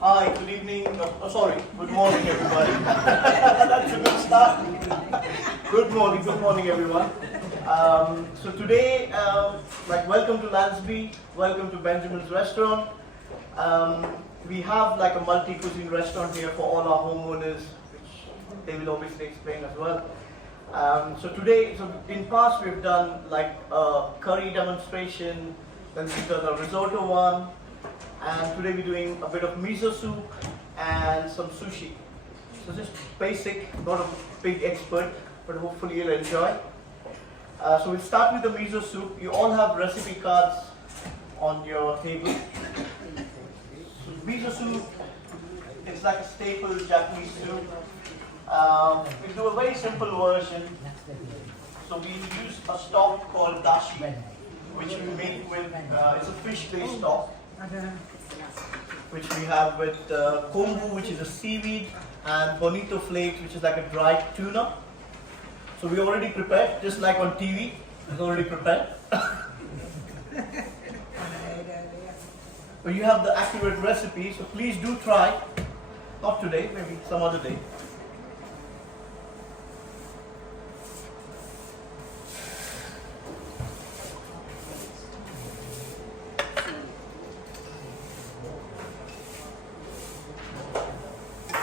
Hi, good evening. Sorry, good morning, everybody. That's a good start. Good morning, everyone. So today, welcome to Lansby, welcome to Benjamin's Restaurant. We have like a multi-cuisine restaurant here for all our homeowners, which they will obviously explain as well. So today, in past we've done like a curry demonstration, then we've done a risotto one, and today we're doing a bit of miso soup and some sushi. So just basic, not a big expert, but hopefully you'll enjoy. So we'll start with the miso soup. You all have recipe cards on your table. So miso soup is like a staple Japanese soup. We'll do a very simple version. So we use a stock called dashi, which we make with, it's a fish-based stock, which we have with kombu, which is a seaweed, and bonito flakes, which is like a dried tuna. So we already prepared, just like on TV, it's already prepared. But you have the accurate recipe, so please do try. Not today, maybe some other day.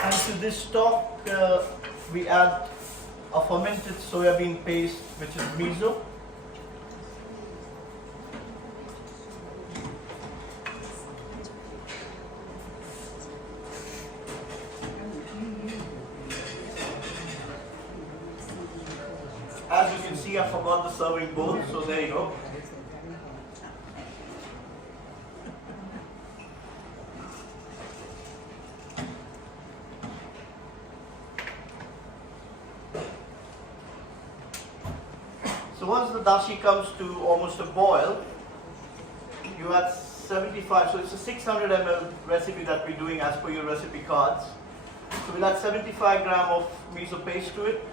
And to this stock, we add a fermented soya bean paste, which is miso. As you can see, I forgot the serving bowl, so there you go. So once the dashi comes to almost a boil, you add 75, so it's a 600 ml recipe that we're doing as per your recipe cards. So we'll add 75 gram of miso paste to it.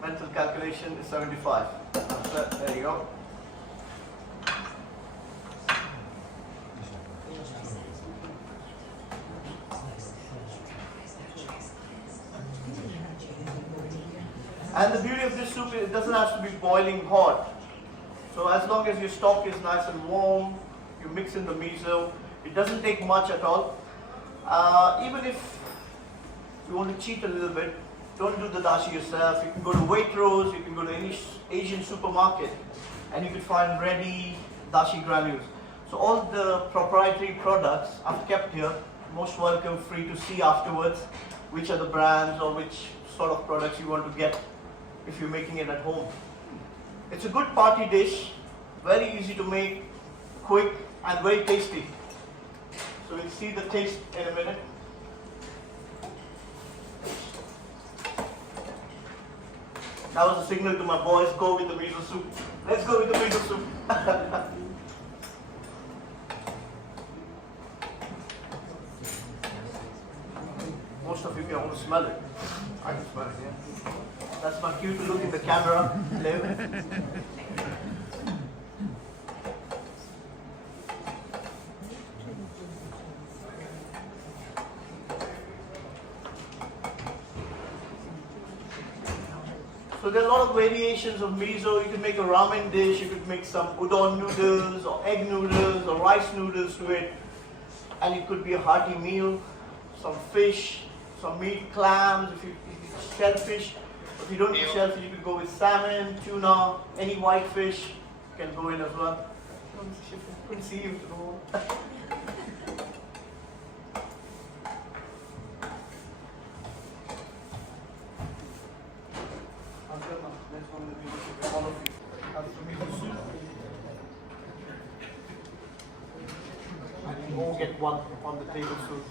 Mental calculation is 75. So there you go. And the beauty of this soup is it doesn't have to be boiling hot. So as long as your stock is nice and warm, you mix in the miso, it doesn't take much at all. Even if you want to cheat a little bit, don't do the dashi yourself. You can go to Waitrose, you can go to any Asian supermarket, and you can find ready dashi granules. So all the proprietary products I've kept here. Most welcome, free to see afterwards which are the brands or which sort of products you want to get if you're making it at home. It's a good party dish, very easy to make, quick and very tasty. So we'll see the taste in a minute. That was a signal to my boys, go with the miso soup. Let's go with the miso soup. Most of you can almost smell it. I can smell it, yeah. That's my cue to look in the camera. So there are a lot of variations of miso. You can make a ramen dish, you could make some udon noodles or egg noodles or rice noodles to it. And it could be a hearty meal, some fish, some meat, clams, if you shellfish. If you don't eat shellfish, you could go with salmon, tuna, any white fish can go in as well. Couldn't see you. You won't get one on the table soon.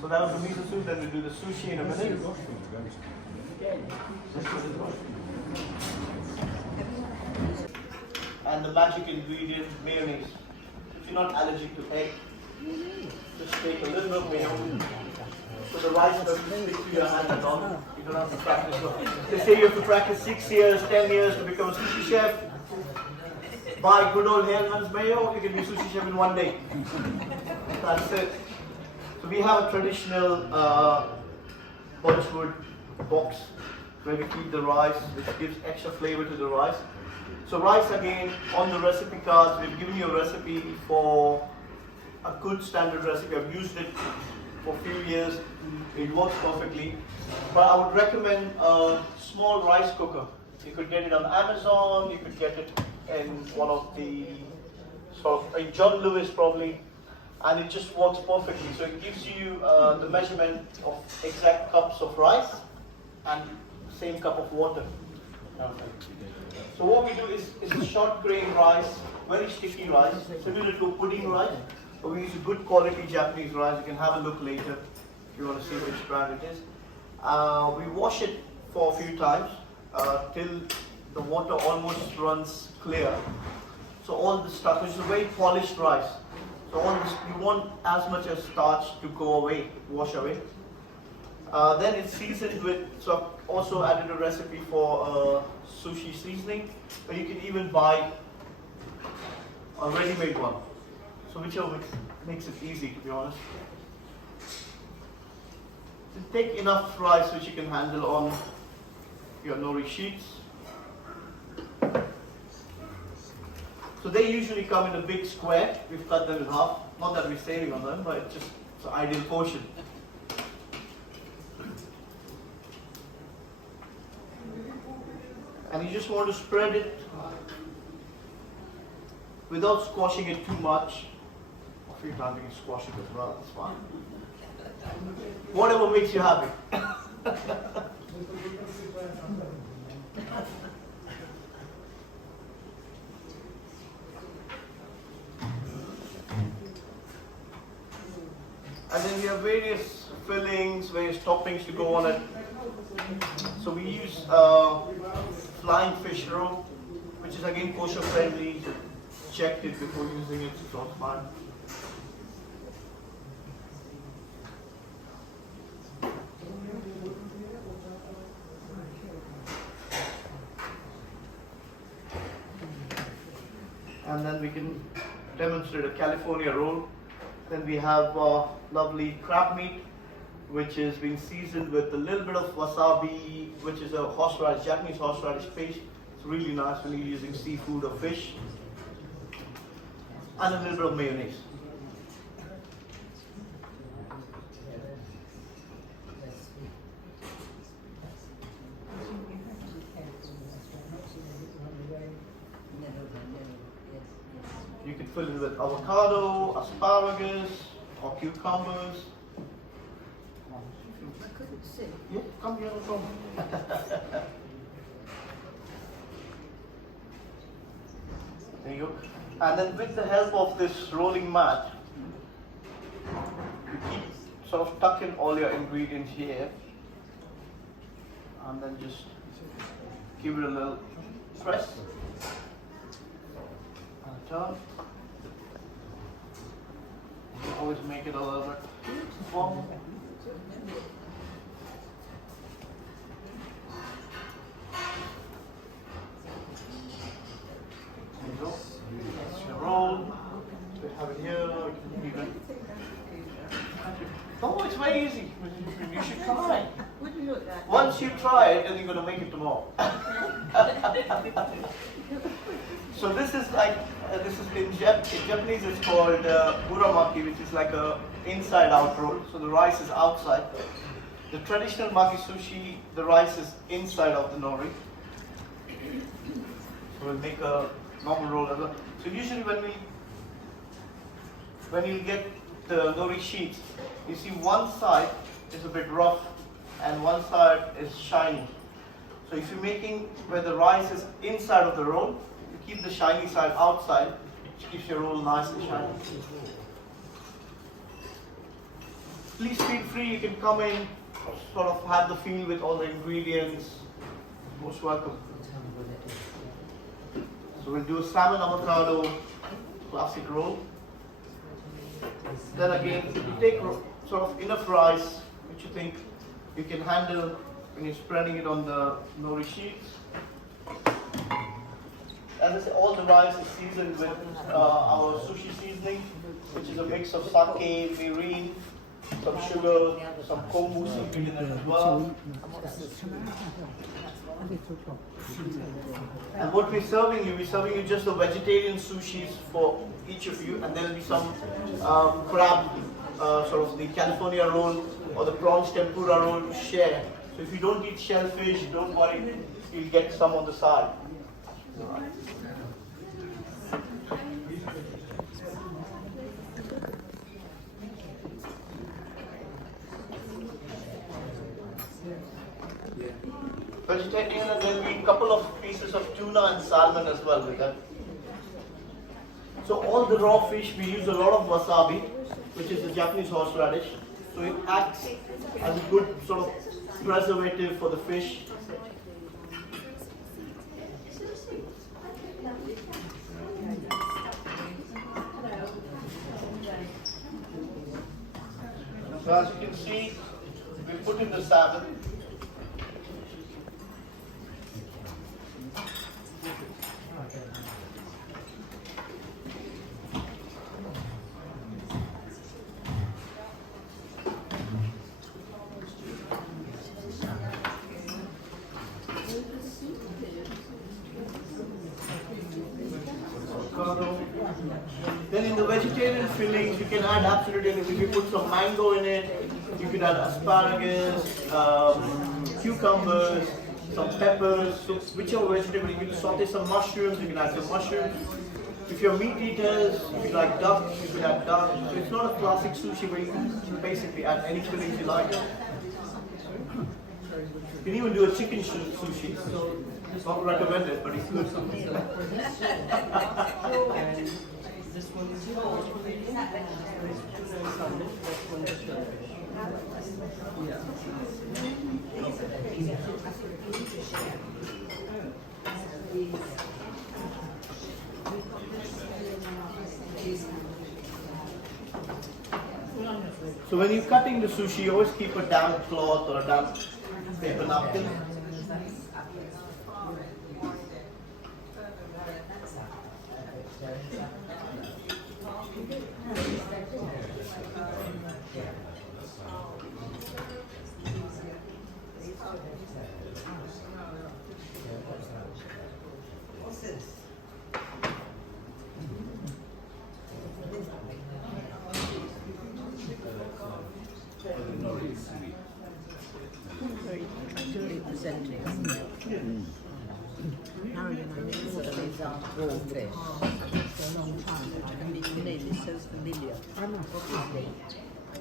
So that was the miso soup, then we'll do the sushi in a minute. And the magic ingredient, mayonnaise. If you're not allergic to egg, just take a little bit of mayonnaise. So the rice doesn't stick to your hand at all. You don't have to practice. They say you have to practice 6 years, 10 years to become a sushi chef. buy good old Hellman's mayo, you can be sushi chef in one day. That's it. So we have a traditional birchwood box where we keep the rice, which gives extra flavor to the rice. So rice again, on the recipe cards, we've given you a recipe for a good standard recipe. I've used it for a few years. It works perfectly. But I would recommend a small rice cooker. You could get it on Amazon, you could get it in one of the, in John Lewis probably, and it just works perfectly. So it gives you the measurement of exact cups of rice and same cup of water. So what we do is a short grain rice, very sticky rice, similar to pudding rice, but we use a good quality Japanese rice. You can have a look later if you want to see which brand it is. We wash it for a few times till the water almost runs clear. So all the stuff, which is a very polished rice. So all this, you want as much as starch to go away, wash away. Then it's seasoned with, so I've also added a recipe for sushi seasoning, but you can even buy a ready-made one. So whichever makes it easy, to be honest. So take enough rice which you can handle on your nori sheets. So they usually come in a big square. We've cut them in half. Not that we're saving on them, but it's just it's an ideal portion. And you just want to spread it without squashing it too much. A few times you can squash it as well, that's fine. Whatever makes you happy. And then we have various fillings, various toppings to go on it. So we use flying fish roe, which is again kosher friendly. Checked it before using it, so it's fine. And then we can demonstrate a California roll. Then we have lovely crab meat, which is being seasoned with a little bit of wasabi, which is a horseradish, Japanese horseradish paste. It's really nice when you're using seafood or fish. And a little bit of mayonnaise. You can fill it with avocado, asparagus, or cucumbers. I couldn't see. Yeah, come here, no problem. There you go. And then with the help of this rolling mat, you keep sort of tuck in all your ingredients here. And then just give it a little press. And turn. Always make it a little bit formal. There you go. That's your roll. We have it here. We can even. Oh, it's very easy. You should try. Would you look that? Once you try it, then you're going to make it tomorrow. So this is like, this is in Japanese it's called uramaki, which is like a inside-out roll. So the rice is outside. The traditional maki sushi, the rice is inside of the nori. So we'll make a normal roll as well. So usually when you get the nori sheets, you see one side is a bit rough and one side is shiny. So if you're making where the rice is inside of the roll, you keep the shiny side outside, which keeps your roll nice and shiny. Please feel free, you can come in, sort of have the feel with all the ingredients. Most welcome. So we'll do a salmon avocado classic roll. Then again, you take sort of enough rice, which you think you can handle when you're spreading it on the nori sheets. as I said, all the rice is seasoned with our sushi seasoning, which is a mix of sake, mirin, some sugar, some kombu seaweed in it as well. And what we're serving you just the vegetarian sushis for each of you, and there'll be some crab, sort of the California roll or the prawns tempura roll to share. So if you don't eat shellfish, don't worry, you'll get some on the side. Vegetarian, and there'll be a couple of pieces of tuna and salmon as well with that. So all the raw fish, we use a lot of wasabi, which is the Japanese horseradish. So it acts as a good sort of preservative for the fish. So as you can see, we put in the salmon. Then in the vegetarian fillings, you can add absolutely anything. You put some mango in it, you can add asparagus, cucumbers, some peppers, so whichever vegetable. You can saute some mushrooms, you can add some mushrooms. If you're meat eaters, if you like duck, you can add duck. So it's not a classic sushi where you can basically add any fillings you like. You can even do a chicken sushi. So it's not recommended, but it's good. This one is yours. So when you're cutting the sushi, you always keep a damp cloth or a damp paper napkin. Very actually presenting. Apparently, my name was these are raw fish for a long time, which can be nearly so familiar.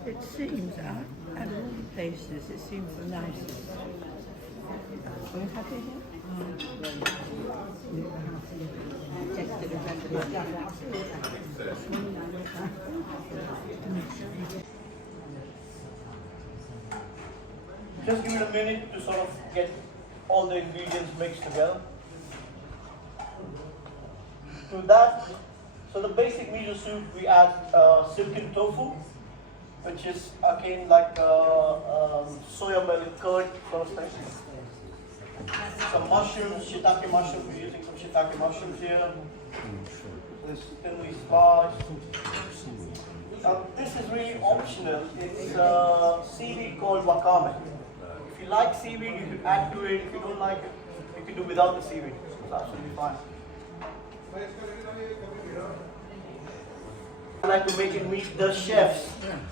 It seems, out of all the places, it seems the nicest. Are you happy here? Tested and recommended. Just give it a minute to sort of get all the ingredients mixed together. To that, so the basic miso soup, we add silken tofu, which is again like soya milk curd sort of thing. Some mushrooms, shiitake mushrooms, we're using some shiitake mushrooms here. This thinly sliced. Now this is really optional. It's a seaweed called wakame. If you like seaweed, you can add to it. If you don't like it, you can do without the seaweed. It's absolutely fine. I like to make it meet the chefs.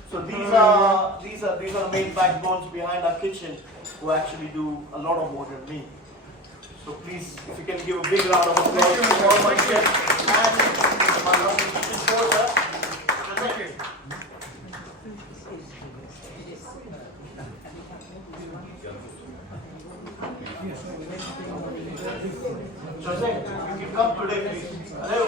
So these are the main backbones behind our kitchen who actually do a lot of what we mean. So please, if you can give a big round of applause to all my chefs and my lovely kitchen porter. Thank you. Jose, you can come today, please. Hello.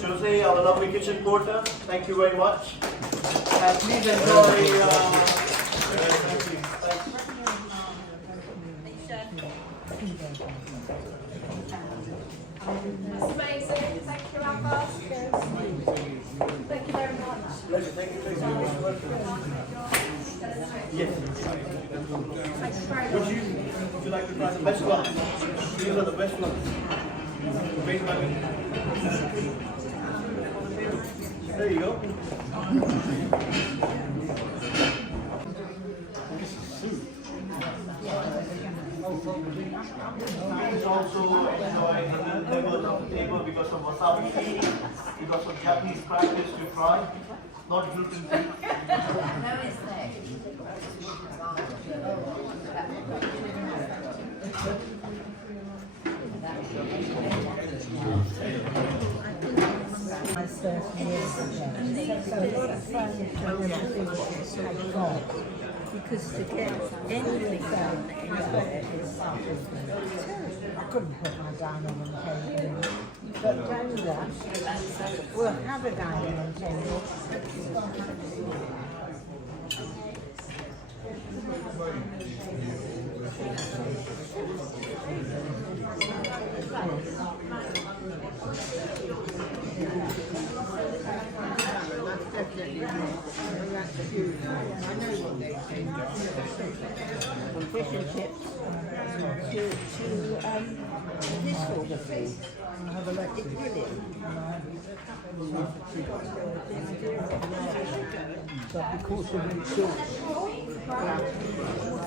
Jose, our lovely kitchen porter, thank you very much. And please enjoy. Thank you. That's amazing. Thank you, Alpha. Thank you very much. Pleasure. Thank you. Would you like to try the best ones? These are the best ones. Wait, mommy. There you go. Please also enjoy the levels of the table because of wasabi, because of Japanese practice to fry, not gluten free. Because to get anything done anywhere is I couldn't put my dining room table in. But Brenda will have a dining room table. fish and chips to this sort of food. It's brilliant.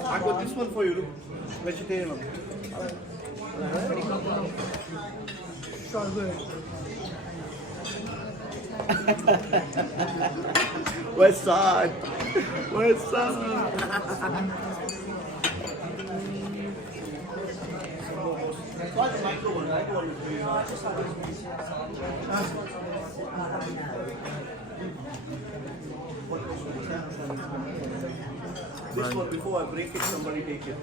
I got this one for you, look. Vegetarian one. So good. West side. West side. What's the micro one? Micro one is very nice. This one, before I break it, somebody take it.